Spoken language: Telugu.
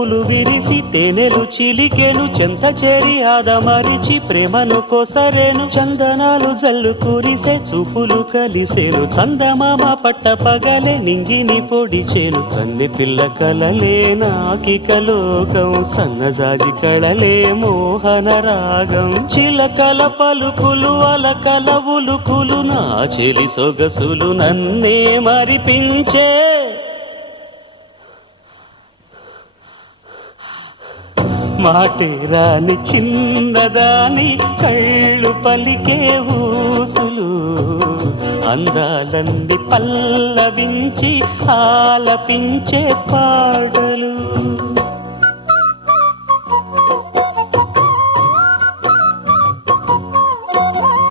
పువ్వులు విరిసి తేనెలు చిలికెను చెంత చేరి ఆదమరిచి ప్రేమను కొసరేను చందనాలు జల్లు కురిసే చూపులు కలిసేను చందమామ పట్ట పగలే నింగిని పొడిచేను కన్నె పిల్ల కలలే నాకిక లోకం సన్నజాజి కళలే మోహన రాగం చిలకల పలుకులు అలకల ఉలుకులు నా చెలి సొగసులు నన్నే మరిపించే మాటే రాని చిన్నదాని కళ్ళు పలికే ఊసులు అందాలన్నీ పల్లవించి ఆలపించే పాటలు